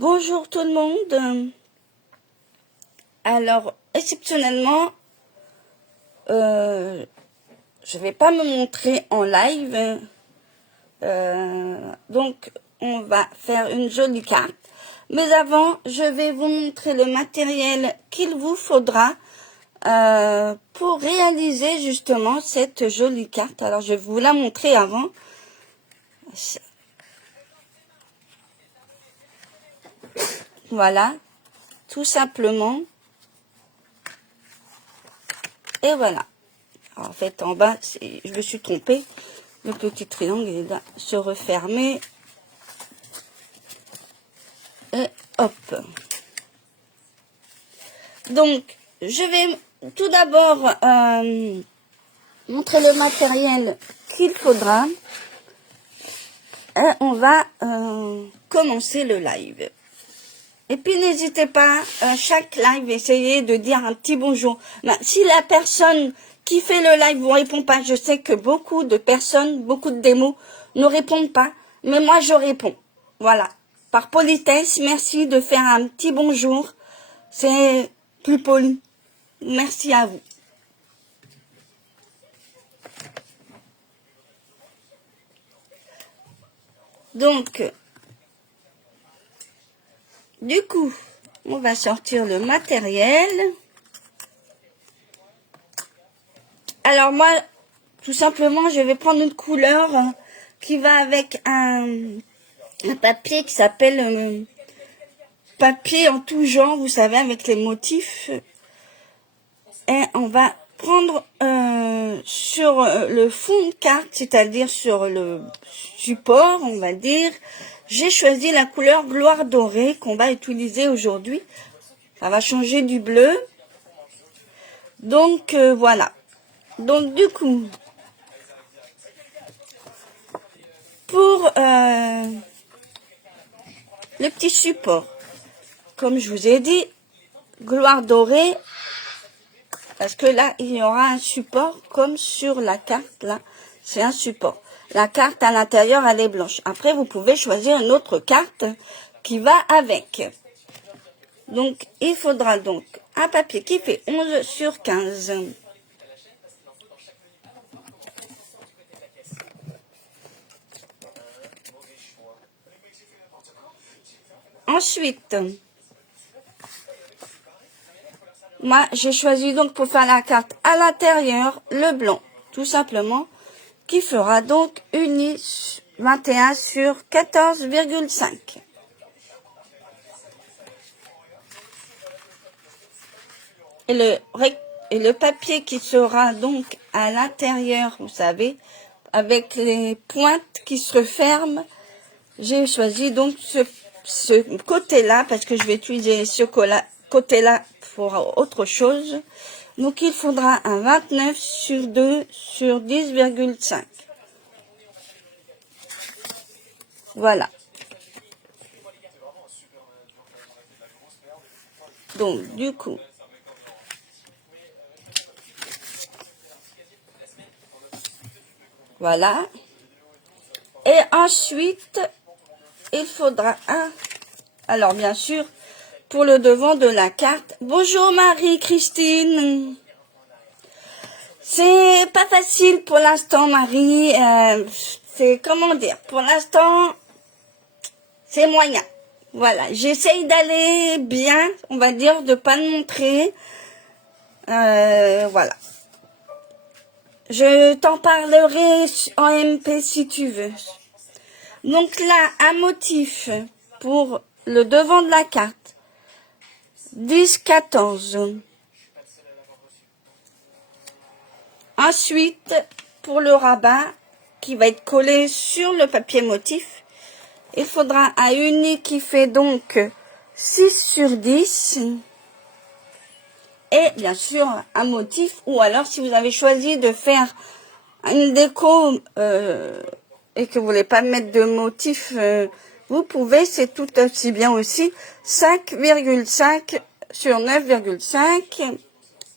Bonjour tout le monde. Alors, exceptionnellement, je vais pas me montrer en live. Donc, on va faire une jolie carte. Mais avant, je vais vous montrer le matériel qu'il vous faudra pour réaliser justement cette jolie carte. Alors, je vais vous la montrer avant. Voilà, tout simplement. Et voilà. Alors, en fait, en bas, je me suis trompée. Le petit triangle est là, se refermer. Et hop. Donc, je vais tout d'abord montrer le matériel qu'il faudra. Et on va commencer le live. Et puis, n'hésitez pas, chaque live, essayez de dire un petit bonjour. Ben, si la personne qui fait le live vous répond pas, je sais que beaucoup de personnes, beaucoup de démos ne répondent pas. Mais moi, je réponds. Voilà. Par politesse, merci de faire un petit bonjour. C'est plus poli. Merci à vous. Donc, du coup, on va sortir le matériel. Alors moi, tout simplement, je vais prendre une couleur qui va avec un papier qui s'appelle papier en tout genre, vous savez, avec les motifs. Et on va prendre sur le fond de carte, c'est-à-dire sur le support, on va dire. J'ai choisi la couleur gloire dorée qu'on va utiliser aujourd'hui. Ça va changer du bleu. Donc, voilà. Donc, du coup, pour le petit support, comme je vous ai dit, gloire dorée, parce que là, il y aura un support comme sur la carte, là, c'est un support. La carte à l'intérieur, elle est blanche. Après, vous pouvez choisir une autre carte qui va avec. Donc, il faudra donc un papier qui fait 11 sur 15. Ensuite, moi, j'ai choisi donc pour faire la carte à l'intérieur, le blanc, tout simplement, qui fera donc uni 21 sur 14,5. Et le papier qui sera donc à l'intérieur, vous savez, avec les pointes qui se referment, j'ai choisi donc ce côté-là, parce que je vais utiliser ce côté-là pour autre chose. Donc, il faudra un 29 sur 2 sur 10,5. Voilà. Donc, du coup, voilà. Et ensuite, il faudra un... Alors, bien sûr, pour le devant de la carte. Bonjour Marie-Christine. C'est pas facile pour l'instant, Marie. C'est, comment dire, pour l'instant, c'est moyen. Voilà, j'essaye d'aller bien, on va dire, de pas le montrer. Voilà. Je t'en parlerai en MP si tu veux. Donc là, un motif pour le devant de la carte. 10, 14. Ensuite, pour le rabat, qui va être collé sur le papier motif, il faudra un uni qui fait donc 6 sur 10. Et bien sûr, un motif, ou alors si vous avez choisi de faire une déco et que vous voulez pas mettre de motif, vous pouvez, c'est tout aussi bien aussi, 5,5 sur 9,5.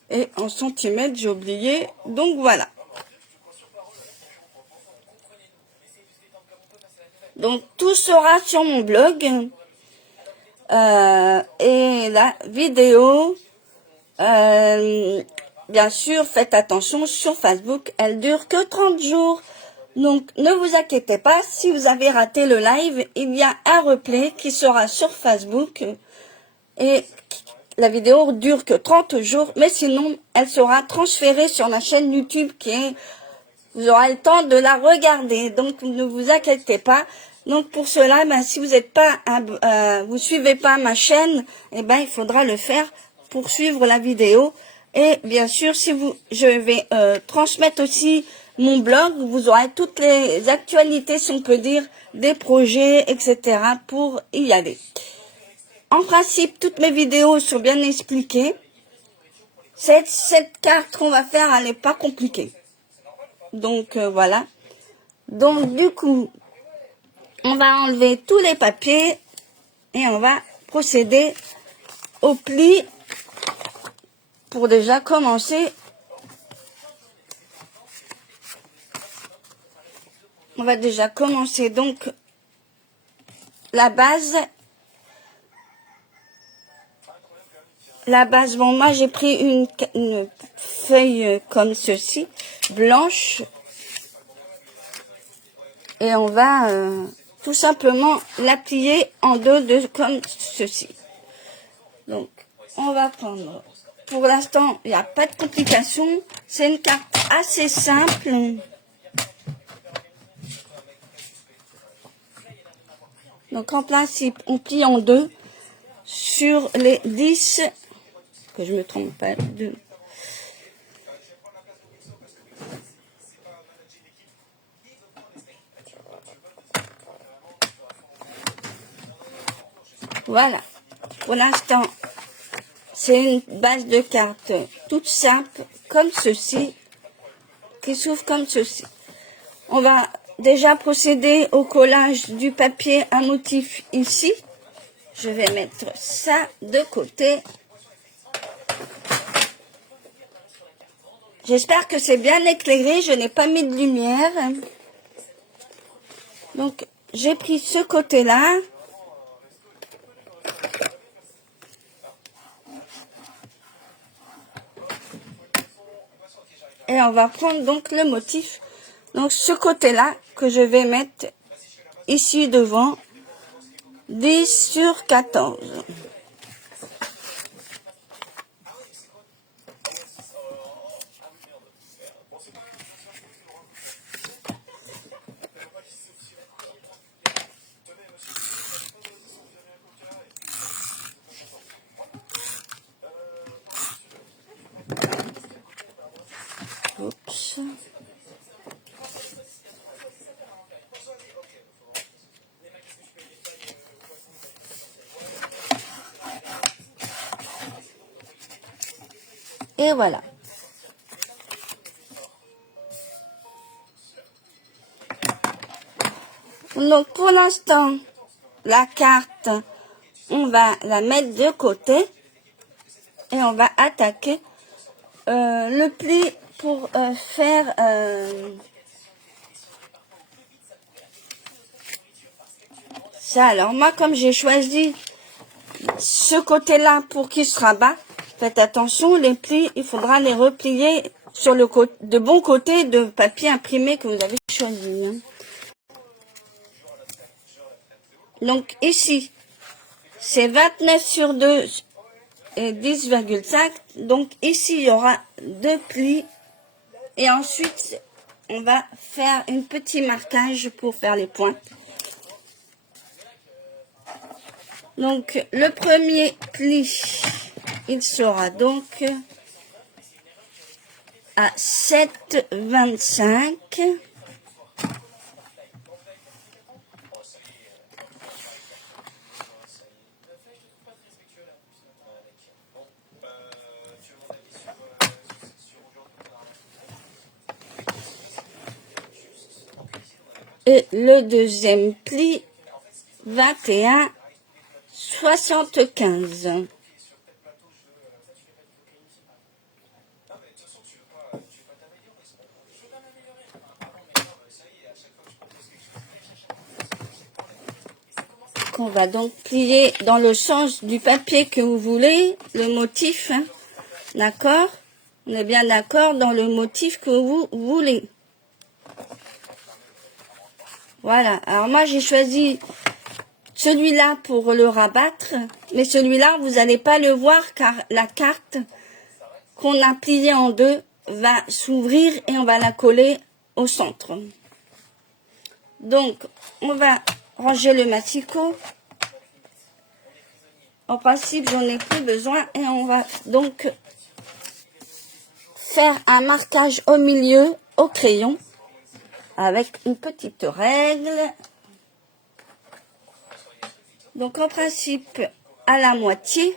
Et en centimètres, j'ai oublié. Donc voilà. Donc tout sera sur mon blog. Et la vidéo, bien sûr, faites attention, sur Facebook, elle dure que 30 jours. Donc, ne vous inquiétez pas, si vous avez raté le live, il y a un replay qui sera sur Facebook. Et la vidéo dure que 30 jours, mais sinon, elle sera transférée sur la chaîne YouTube vous aurez le temps de la regarder. Donc, ne vous inquiétez pas. Donc, pour cela, si vous n'êtes pas, vous suivez pas ma chaîne, il faudra le faire pour suivre la vidéo. Et bien sûr, je vais transmettre aussi mon blog. Vous aurez toutes les actualités, si on peut dire, des projets, etc. pour y aller. En principe, toutes mes vidéos sont bien expliquées. Cette carte qu'on va faire, elle n'est pas compliquée. Donc, voilà. Donc, du coup, on va enlever tous les papiers et on va procéder au pli pour déjà commencer. On va déjà commencer donc la base. La base, bon, moi j'ai pris une feuille comme ceci, blanche. Et on va tout simplement la plier en deux comme ceci. Donc, on va prendre. Pour l'instant, il n'y a pas de complication. C'est une carte assez simple. Donc, en principe, on plie en deux sur les 10. Que je me trompe pas. Deux. Voilà. Pour l'instant, c'est une base de cartes toute simple, comme ceci, qui s'ouvre comme ceci. On va déjà procéder au collage du papier à motif ici. Je vais mettre ça de côté. J'espère que c'est bien éclairé. Je n'ai pas mis de lumière. Donc, j'ai pris ce côté-là. Et on va prendre donc le motif. Donc, ce côté-là que je vais mettre ici devant. 10 sur 14. Oups. Et voilà. Donc pour l'instant, la carte, on va la mettre de côté et on va attaquer le pli pour faire ça. Alors moi, comme j'ai choisi ce côté-là pour qu'il se rabat, faites attention, les plis, il faudra les replier sur le côté, de bon côté de papier imprimé que vous avez choisi. Hein. Donc ici, c'est 29 sur 2 et 10,5. Donc ici, il y aura deux plis. Et ensuite, on va faire un petit marquage pour faire les points. Donc, le premier pli, il sera donc à 7,25. Et le deuxième pli, 21,75. qu'on va donc plier dans le sens du papier que vous voulez, le motif, hein, d'accord? On est bien d'accord dans le motif que vous voulez. Voilà, alors moi j'ai choisi celui-là pour le rabattre, mais celui-là vous n'allez pas le voir car la carte qu'on a pliée en deux va s'ouvrir et on va la coller au centre. Donc on va ranger le massicot. En principe j'en ai plus besoin et on va donc faire un marquage au milieu au crayon avec une petite règle. Donc en principe à la moitié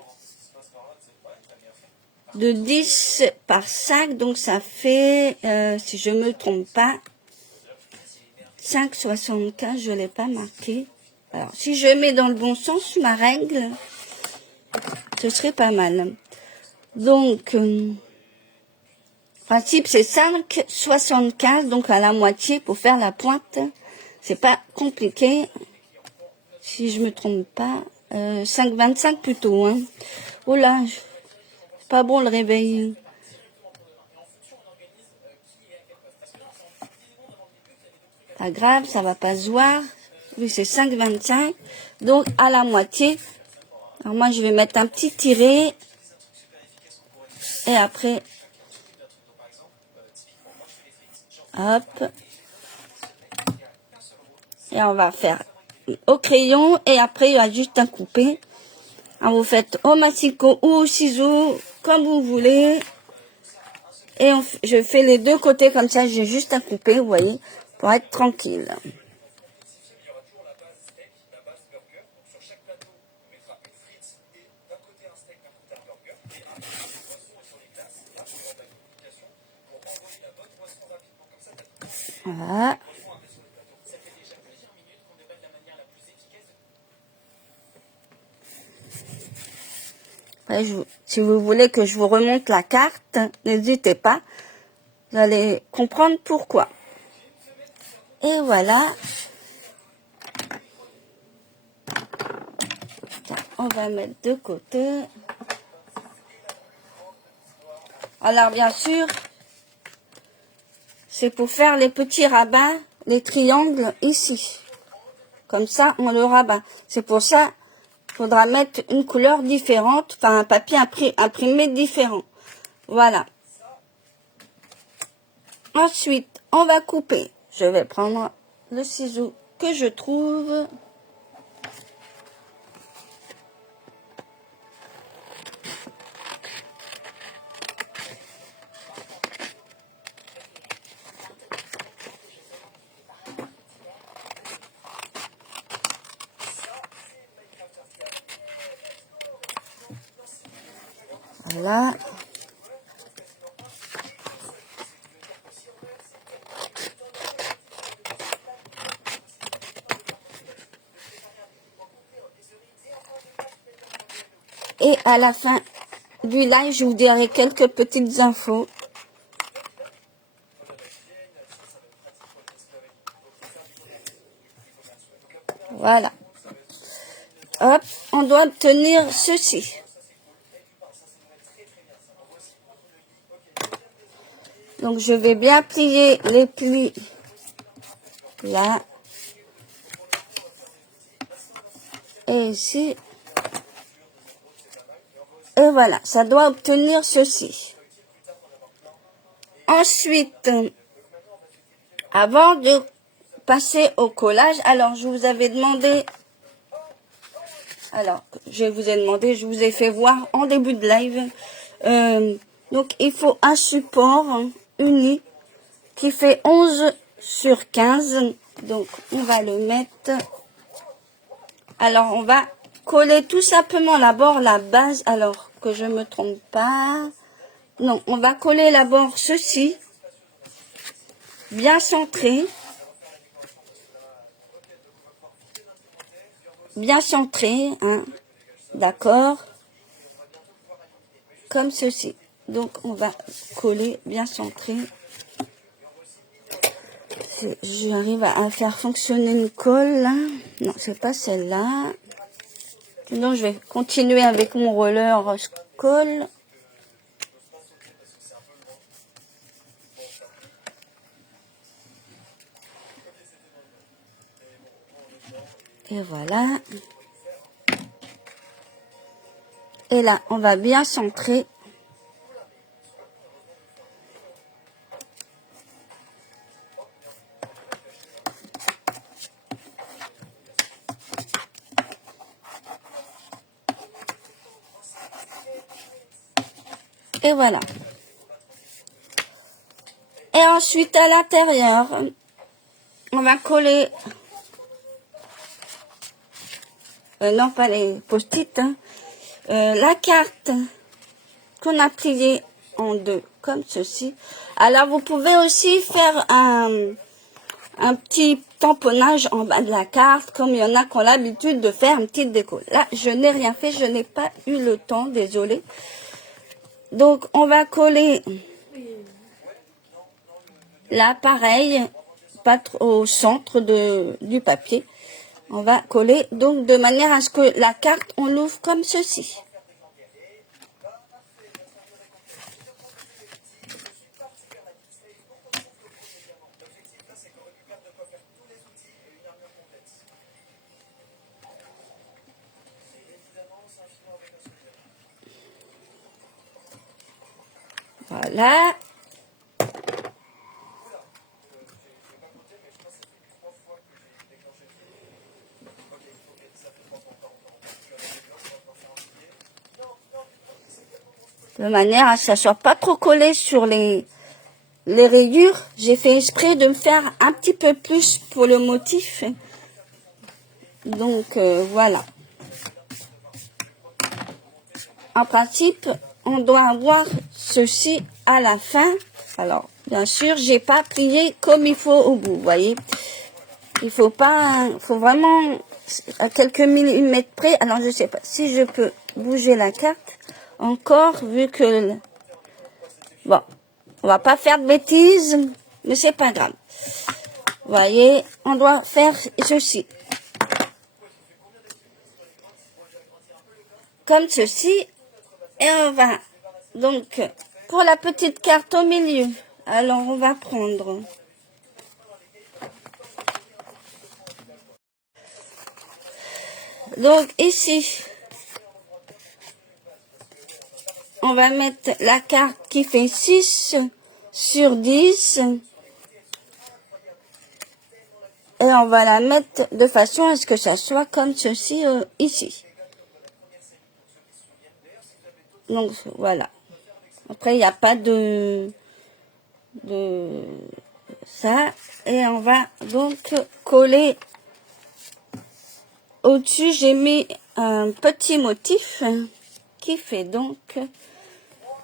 de 10 par 5, donc ça fait, si je me trompe pas, 5,75, je l'ai pas marqué. Alors si je mets dans le bon sens ma règle, ce serait pas mal. Donc principe c'est 5,75, donc à la moitié pour faire la pointe. C'est pas compliqué. Si je me trompe pas, 5,25 plutôt, hein. Oh là, c'est pas bon le réveil. Pas grave, ça va pas se voir. Oui, c'est 5,25. Donc, à la moitié. Alors, moi, je vais mettre un petit tiret. Et après, hop. Et on va faire au crayon. Et après, il y a juste un coupé. Alors, vous faites au massicot ou au ciseau, comme vous voulez. Et je fais les deux côtés comme ça. J'ai juste un coupé, vous voyez, pour être tranquille. Voilà. Après, si vous voulez que je vous remonte la carte, n'hésitez pas. Vous allez comprendre pourquoi. Et voilà. On va mettre de côté. Alors, bien sûr, c'est pour faire les petits rabats, les triangles ici. Comme ça, on le rabat. C'est pour ça qu'il faudra mettre une couleur différente, enfin un papier imprimé différent. Voilà. Ensuite, on va couper. Je vais prendre le ciseau que je trouve. Voilà. Et à la fin du live, je vous dirai quelques petites infos. Voilà. Hop, on doit obtenir ceci. Donc, je vais bien plier les plis là. Et ici. Et voilà, ça doit obtenir ceci. Ensuite, avant de passer au collage, alors je vous avais demandé, je vous ai fait voir en début de live, donc il faut un support uni qui fait 11 sur 15, donc on va le mettre, alors on va coller tout simplement d'abord la base, alors que je me trompe pas, non, on va coller d'abord ceci, bien centré, hein, d'accord, comme ceci. Donc on va coller bien centré. J'arrive à faire fonctionner une colle là. Non, c'est pas celle-là. Sinon, je vais continuer avec mon roller colle. Et voilà. Et là, on va bien centrer. Et voilà. Et ensuite, à l'intérieur, on va coller... non, pas les post-it, hein. La carte qu'on a pliée en deux, comme ceci. Alors, vous pouvez aussi faire un petit tamponnage en bas de la carte, comme il y en a qui ont l'habitude de faire une petite déco. Là, je n'ai rien fait, je n'ai pas eu le temps, désolé. Donc, on va coller là, pareil, pas trop au centre du papier. On va coller donc de manière à ce que la carte, on l'ouvre comme ceci. Voilà. De manière à ce que ça soit pas trop collé sur les rayures. J'ai fait exprès de me faire un petit peu plus pour le motif. Donc, voilà. En principe, on doit avoir ceci à la fin. Alors, bien sûr, j'ai pas plié comme il faut au bout, vous voyez. Il faut pas, faut vraiment à quelques millimètres près. Alors, je sais pas si je peux bouger la carte encore, vu que... Bon, on va pas faire de bêtises, mais c'est pas grave. Vous voyez, on doit faire ceci. Comme ceci. Et on va, donc, pour la petite carte au milieu, alors on va prendre... Donc, ici, on va mettre la carte qui fait 6 sur 10. Et on va la mettre de façon à ce que ça soit comme ceci ici. Donc, voilà. Après, il n'y a pas de ça. Et on va donc coller au-dessus. J'ai mis un petit motif qui fait donc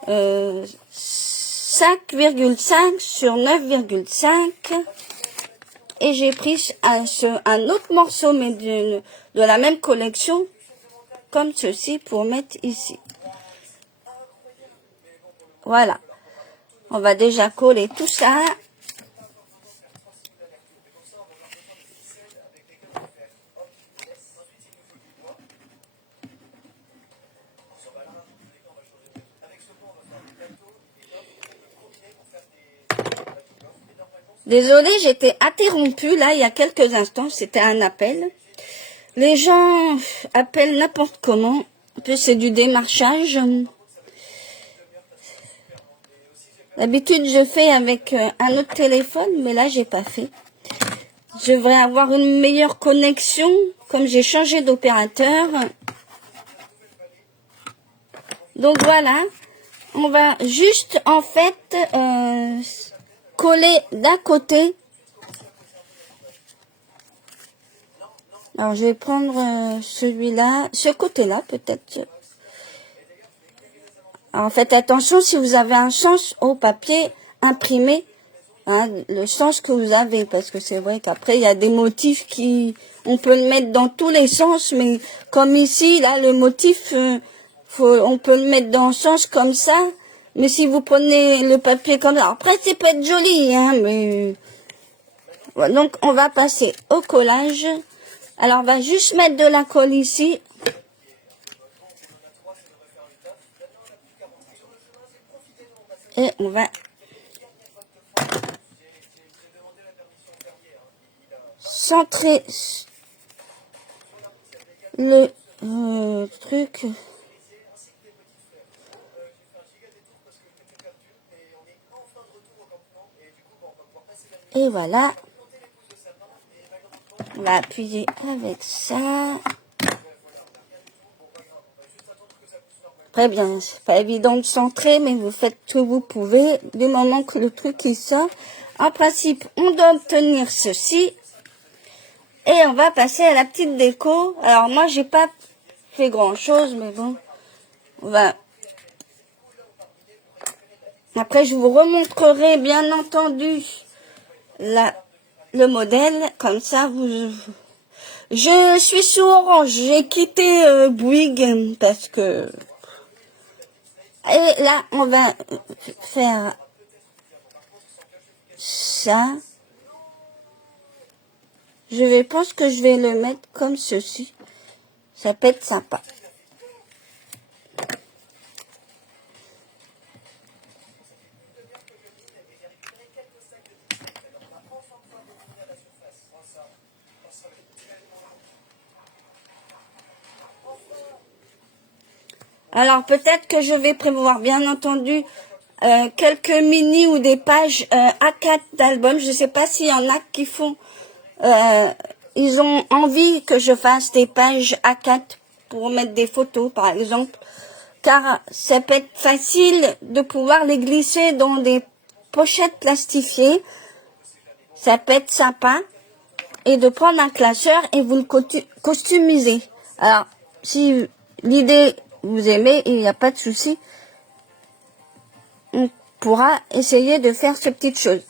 5,5 sur 9,5. Et j'ai pris un autre morceau, mais de la même collection, comme ceci, pour mettre ici. Voilà. On va déjà coller tout ça. Désolée, j'étais interrompue là il y a quelques instants, c'était un appel. Les gens appellent n'importe comment, puis c'est du démarchage. D'habitude je fais avec un autre téléphone, mais là j'ai pas fait. Je devrais avoir une meilleure connexion, comme j'ai changé d'opérateur. Donc voilà, on va juste en fait coller d'un côté. Alors je vais prendre celui-là, ce côté-là peut-être. Alors faites attention si vous avez un sens au papier imprimé, hein, le sens que vous avez, parce que c'est vrai qu'après il y a des motifs qui, on peut le mettre dans tous les sens, mais comme ici là le motif, on peut le mettre dans le sens comme ça. Mais si vous prenez le papier comme ça, après c'est peut être joli, hein, mais voilà, donc on va passer au collage. Alors on va juste mettre de la colle ici. Et on va centrer le truc. Et voilà. On va appuyer avec ça. Très bien, c'est pas évident de centrer, mais vous faites ce que vous pouvez du moment que le truc il sort. En principe, on doit obtenir ceci. Et on va passer à la petite déco. Alors moi, j'ai pas fait grand chose, mais bon, on va. Après, je vous remontrerai bien entendu le modèle. Comme ça, je suis sous Orange. J'ai quitté Bouygues parce que. Et là, on va faire ça. Pense que je vais le mettre comme ceci. Ça peut être sympa. Alors peut-être que je vais prévoir bien entendu quelques mini ou des pages A4 d'albums. Je ne sais pas s'il y en a qui font, ils ont envie que je fasse des pages A4 pour mettre des photos par exemple. Car ça peut être facile de pouvoir les glisser dans des pochettes plastifiées. Ça peut être sympa. Et de prendre un classeur et vous le customisez. Alors, si l'idée vous aimez, il n'y a pas de souci. On pourra essayer de faire ces petites choses.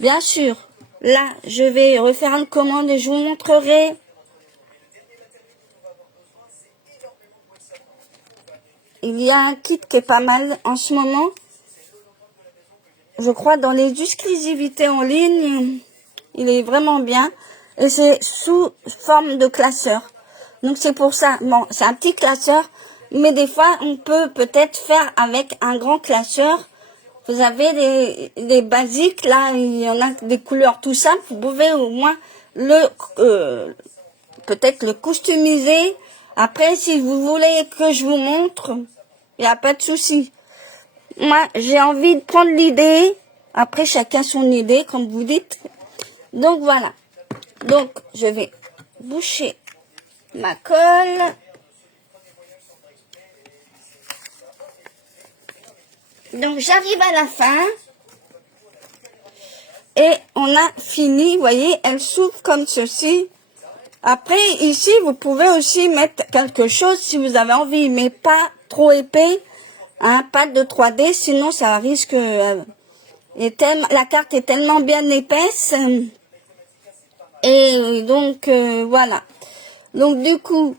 Bien sûr, là, je vais refaire une commande et je vous montrerai. Il y a un kit qui est pas mal en ce moment. Je crois dans les exclusivités en ligne, il est vraiment bien. Et c'est sous forme de classeur. Donc c'est pour ça, bon, c'est un petit classeur, mais des fois on peut peut-être faire avec un grand classeur. Vous avez les basiques, là, il y en a des couleurs tout simples, vous pouvez au moins peut-être le customiser. Après, si vous voulez que je vous montre, il n'y a pas de souci. Moi, j'ai envie de prendre l'idée. Après, chacun son idée, comme vous dites. Donc voilà. Donc, je vais boucher ma colle. Donc, j'arrive à la fin. Et on a fini. Vous voyez, elle s'ouvre comme ceci. Après, ici, vous pouvez aussi mettre quelque chose si vous avez envie, mais pas trop épais. Hein, pas de 3D, sinon ça risque... la carte est tellement bien épaisse. Et donc, voilà. Donc, du coup,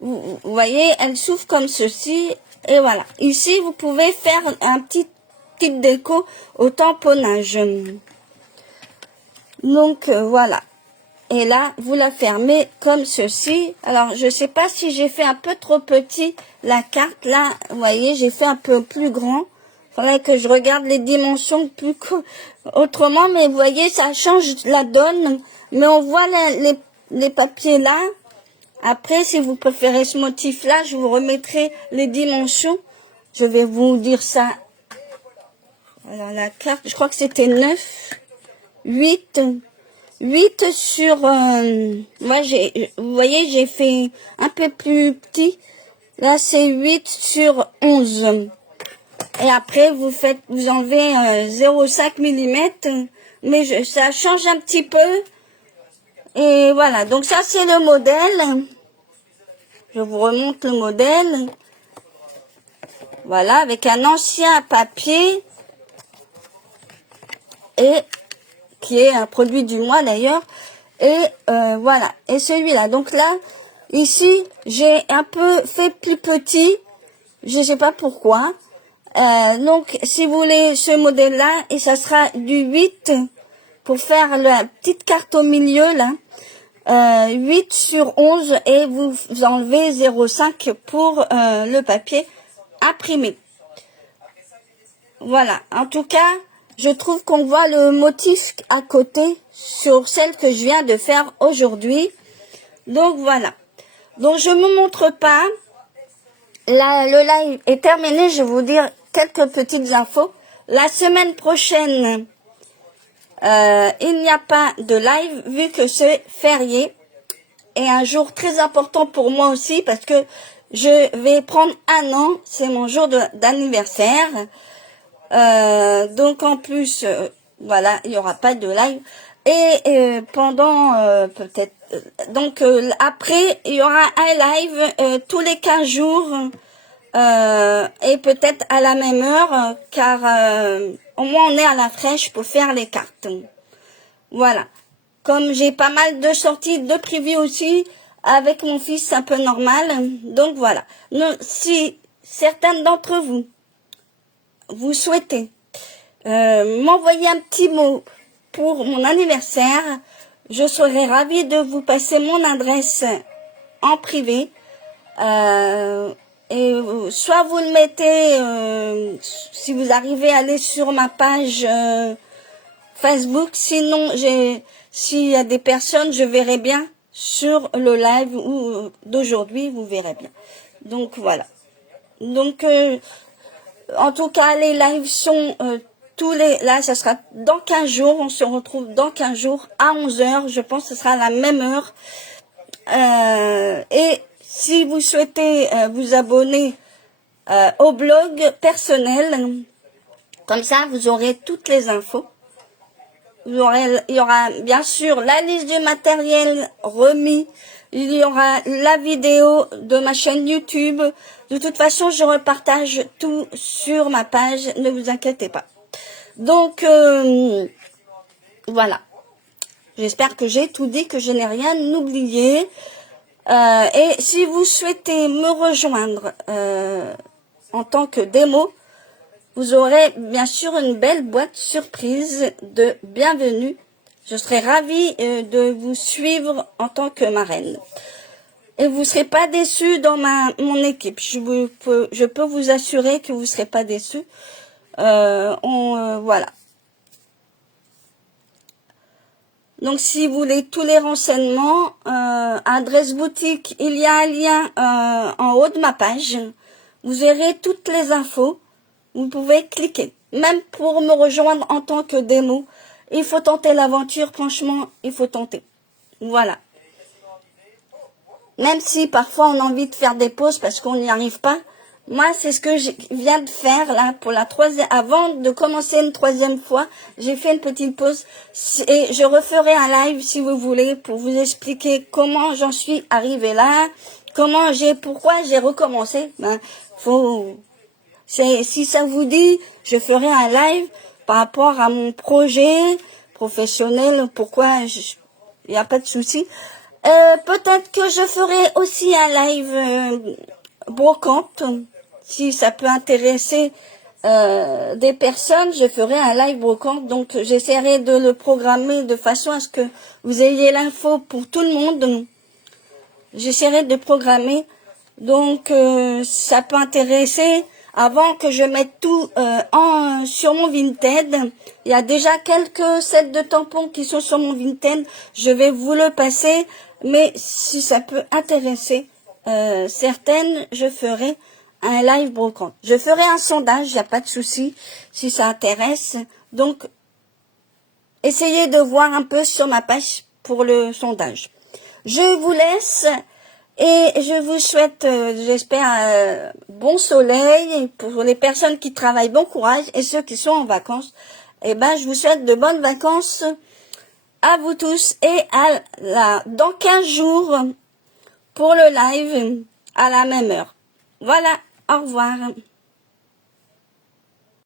vous voyez, elle s'ouvre comme ceci. Et voilà. Ici, vous pouvez faire un petit déco au tamponnage. Donc, voilà. Et là, vous la fermez comme ceci. Alors, je sais pas si j'ai fait un peu trop petit la carte. Là, vous voyez, j'ai fait un peu plus grand. Il faudrait que je regarde les dimensions plus autrement. Mais vous voyez, ça change la donne. Mais on voit les papiers là. Après, si vous préférez ce motif-là, je vous remettrai les dimensions. Je vais vous dire ça. Alors, la carte, je crois que c'était 9, 8... 8 sur... moi, vous voyez, j'ai fait un peu plus petit. Là, c'est 8 sur 11. Et après, vous enlevez 0,5 mm. Mais ça change un petit peu. Et voilà. Donc, ça, c'est le modèle. Je vous remonte le modèle. Voilà, avec un ancien papier. Et... qui est un produit du mois d'ailleurs. Et voilà. Et celui-là. Donc là, ici, j'ai un peu fait plus petit. Je sais pas pourquoi. Donc, si vous voulez ce modèle-là, et ça sera du 8 pour faire la petite carte au milieu, là. 8 sur 11 et vous enlevez 0,5 pour le papier imprimé. Voilà. En tout cas, je trouve qu'on voit le motif à côté sur celle que je viens de faire aujourd'hui. Donc voilà. Donc je me montre pas. Là, le live est terminé. Je vais vous dire quelques petites infos. La semaine prochaine, il n'y a pas de live vu que c'est férié. Et un jour très important pour moi aussi parce que je vais prendre 1 an. C'est mon jour d'anniversaire. Donc en plus, voilà, il n'y aura pas de live. Et pendant peut-être... donc après, il y aura un live tous les 15 jours. Et peut-être à la même heure, car au moins on est à la fraîche pour faire les cartes. Voilà. Comme j'ai pas mal de sorties de preview aussi, avec mon fils, c'est un peu normal. Donc voilà. Si certaines d'entre vous, vous souhaitez m'envoyer un petit mot pour mon anniversaire, je serai ravie de vous passer mon adresse en privé. Et soit vous le mettez, si vous arrivez à aller sur ma page Facebook, sinon s'il y a des personnes, je verrai bien sur le live ou d'aujourd'hui, vous verrez bien. Donc voilà. Donc en tout cas, les lives sont là, ça sera dans 15 jours. On se retrouve dans 15 jours à 11 heures. Je pense que ce sera à la même heure. Et si vous souhaitez vous abonner au blog personnel, comme ça, vous aurez toutes les infos. Il y aura bien sûr la liste du matériel remis. Il y aura la vidéo de ma chaîne YouTube. De toute façon, je repartage tout sur ma page. Ne vous inquiétez pas. Donc, voilà. J'espère que j'ai tout dit, que je n'ai rien oublié. Et si vous souhaitez me rejoindre en tant que démo, vous aurez bien sûr une belle boîte surprise de bienvenue. Je serai ravie de vous suivre en tant que marraine. Et vous ne serez pas déçus dans mon équipe. Je peux vous assurer que vous ne serez pas déçus. Voilà. Donc si vous voulez tous les renseignements, adresse boutique, il y a un lien en haut de ma page. Vous verrez toutes les infos. Vous pouvez cliquer. Même pour me rejoindre en tant que démo, il faut tenter l'aventure. Franchement, il faut tenter. Voilà. Même si parfois on a envie de faire des pauses parce qu'on n'y arrive pas. Moi, c'est ce que je viens de faire là pour la troisième. Avant de commencer une troisième fois, j'ai fait une petite pause et je referai un live si vous voulez pour vous expliquer comment j'en suis arrivée là, pourquoi j'ai recommencé. Si ça vous dit, je ferai un live par rapport à mon projet professionnel. Pourquoi il n'y a pas de souci. Peut-être que je ferai aussi un live brocante. Si ça peut intéresser des personnes, je ferai un live brocante. Donc, j'essaierai de le programmer de façon à ce que vous ayez l'info pour tout le monde. J'essaierai de programmer. Donc, ça peut intéresser. Avant que je mette tout sur mon Vinted, il y a déjà quelques sets de tampons qui sont sur mon Vinted. Je vais vous le passer. Mais si ça peut intéresser certaines, je ferai un live brocante. Je ferai un sondage, il n'y a pas de souci, si ça intéresse. Donc, essayez de voir un peu sur ma page pour le sondage. Je vous laisse et je vous souhaite, j'espère, bon soleil. Pour les personnes qui travaillent, bon courage. Et ceux qui sont en vacances, je vous souhaite de bonnes vacances à vous tous. Et dans 15 jours, pour le live, à la même heure. Voilà, au revoir.